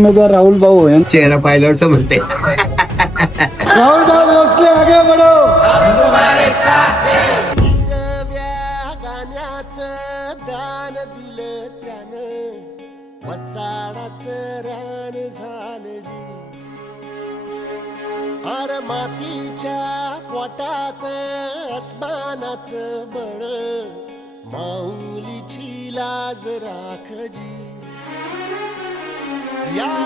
उमेदवार राहुल भाऊ यांचे चेहरा पाहिल्यावर समजते. राहुल भाऊ भोसले आगे बढो. गाण्याचं दान दिलं त्यानं, वसाडाचं रान झालं जी. अर मातीच्या पोटात अस्मानाचं बळ, माऊलीची लाज राखजी. या